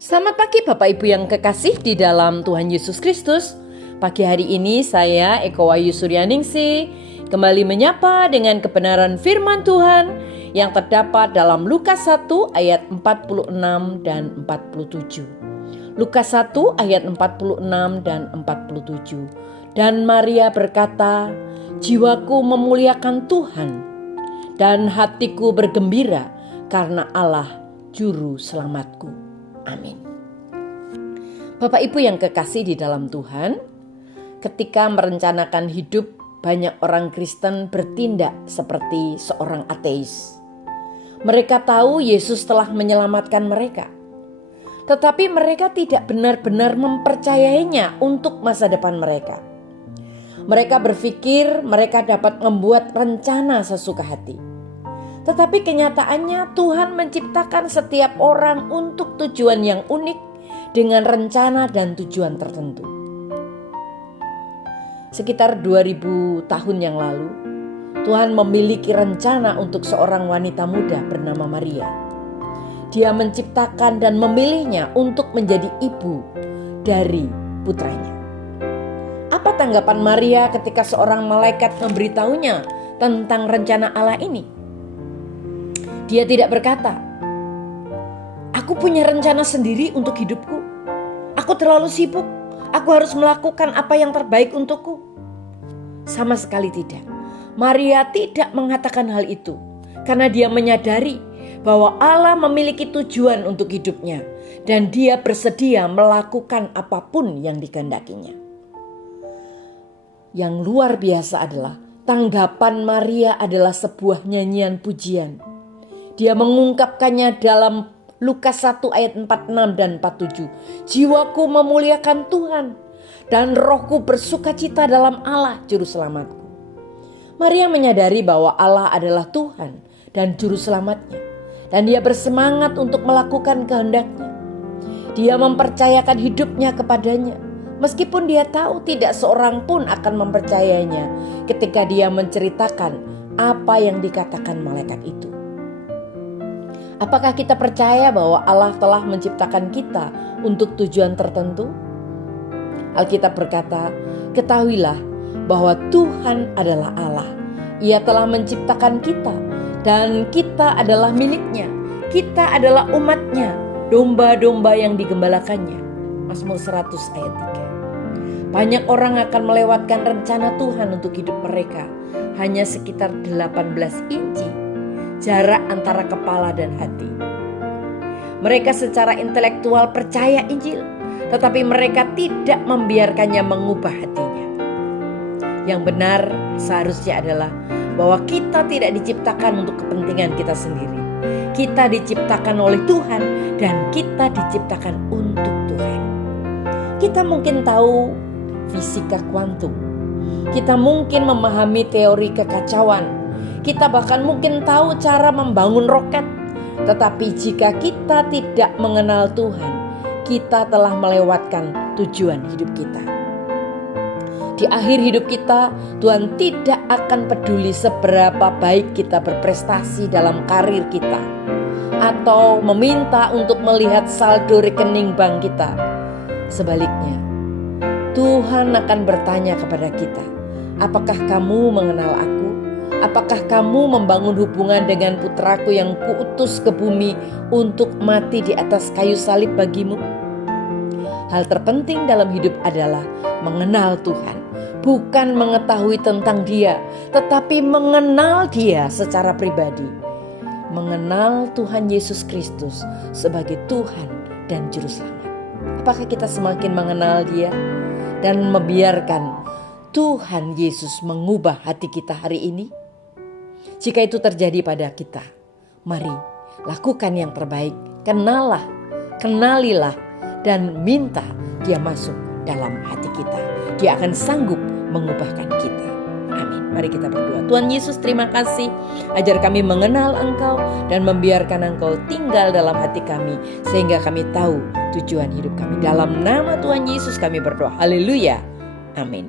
Selamat pagi Bapak Ibu yang kekasih di dalam Tuhan Yesus Kristus. Pagi hari ini saya Eko Wahyu Suryaningsih kembali menyapa dengan kebenaran firman Tuhan yang terdapat dalam Lukas 1 ayat 46 dan 47. Lukas 1 ayat 46 dan 47. Dan Maria berkata, "Jiwaku memuliakan Tuhan dan hatiku bergembira karena Allah juru selamatku." Amin. Bapak Ibu yang kekasih di dalam Tuhan, ketika merencanakan hidup, banyak orang Kristen bertindak seperti seorang ateis. Mereka tahu Yesus telah menyelamatkan mereka, tetapi mereka tidak benar-benar mempercayainya untuk masa depan mereka. Mereka berpikir mereka dapat membuat rencana sesuka hati. Tetapi kenyataannya Tuhan menciptakan setiap orang untuk tujuan yang unik dengan rencana dan tujuan tertentu. Sekitar 2000 tahun yang lalu, Tuhan memiliki rencana untuk seorang wanita muda bernama Maria. Dia menciptakan dan memilihnya untuk menjadi ibu dari putranya. Apa tanggapan Maria ketika seorang malaikat memberitahunya tentang rencana Allah ini? Dia tidak berkata, "Aku punya rencana sendiri untuk hidupku. Aku terlalu sibuk. Aku harus melakukan apa yang terbaik untukku." Sama sekali tidak. Maria tidak mengatakan hal itu karena dia menyadari bahwa Allah memiliki tujuan untuk hidupnya dan dia bersedia melakukan apapun yang dikehendakinya. Yang luar biasa adalah tanggapan Maria adalah sebuah nyanyian pujian. Dia mengungkapkannya dalam Lukas 1 ayat 46 dan 47. "Jiwaku memuliakan Tuhan dan rohku bersukacita dalam Allah juru selamatku." Maria menyadari bahwa Allah adalah Tuhan dan juru selamatnya, dan dia bersemangat untuk melakukan kehendaknya. Dia mempercayakan hidupnya kepadanya, meskipun dia tahu tidak seorang pun akan mempercayainya ketika dia menceritakan apa yang dikatakan malaikat itu. Apakah kita percaya bahwa Allah telah menciptakan kita untuk tujuan tertentu? Alkitab berkata, "Ketahuilah bahwa Tuhan adalah Allah. Ia telah menciptakan kita dan kita adalah miliknya. Kita adalah umatnya, domba-domba yang digembalakannya." Mazmur 100 ayat 3. Banyak orang akan melewatkan rencana Tuhan untuk hidup mereka. Hanya sekitar 18 inci jarak antara kepala dan hati. Mereka secara intelektual percaya Injil, tetapi mereka tidak membiarkannya mengubah hatinya. Yang benar seharusnya adalah bahwa kita tidak diciptakan untuk kepentingan kita sendiri. Kita diciptakan oleh Tuhan dan kita diciptakan untuk Tuhan. Kita mungkin tahu fisika kuantum. Kita mungkin memahami teori kekacauan. Kita bahkan mungkin tahu cara membangun roket. Tetapi jika kita tidak mengenal Tuhan, kita telah melewatkan tujuan hidup kita. Di akhir hidup kita, Tuhan tidak akan peduli seberapa baik kita berprestasi dalam karir kita, atau meminta untuk melihat saldo rekening bank kita. Sebaliknya, Tuhan akan bertanya kepada kita, "Apakah kamu mengenal aku? Apakah kamu membangun hubungan dengan putraku yang kuutus ke bumi untuk mati di atas kayu salib bagimu?" Hal terpenting dalam hidup adalah mengenal Tuhan. Bukan mengetahui tentang Dia, tetapi mengenal Dia secara pribadi. Mengenal Tuhan Yesus Kristus sebagai Tuhan dan Juru Selamat. Apakah kita semakin mengenal Dia dan membiarkan Tuhan Yesus mengubah hati kita hari ini? Jika itu terjadi pada kita, mari lakukan yang terbaik. Kenalilah, dan minta Dia masuk dalam hati kita. Dia akan sanggup mengubahkan kita. Amin. Mari kita berdoa. Tuhan Yesus, terima kasih. Ajar kami mengenal Engkau dan membiarkan Engkau tinggal dalam hati kami, sehingga kami tahu tujuan hidup kami. Dalam nama Tuhan Yesus kami berdoa. Haleluya. Amin.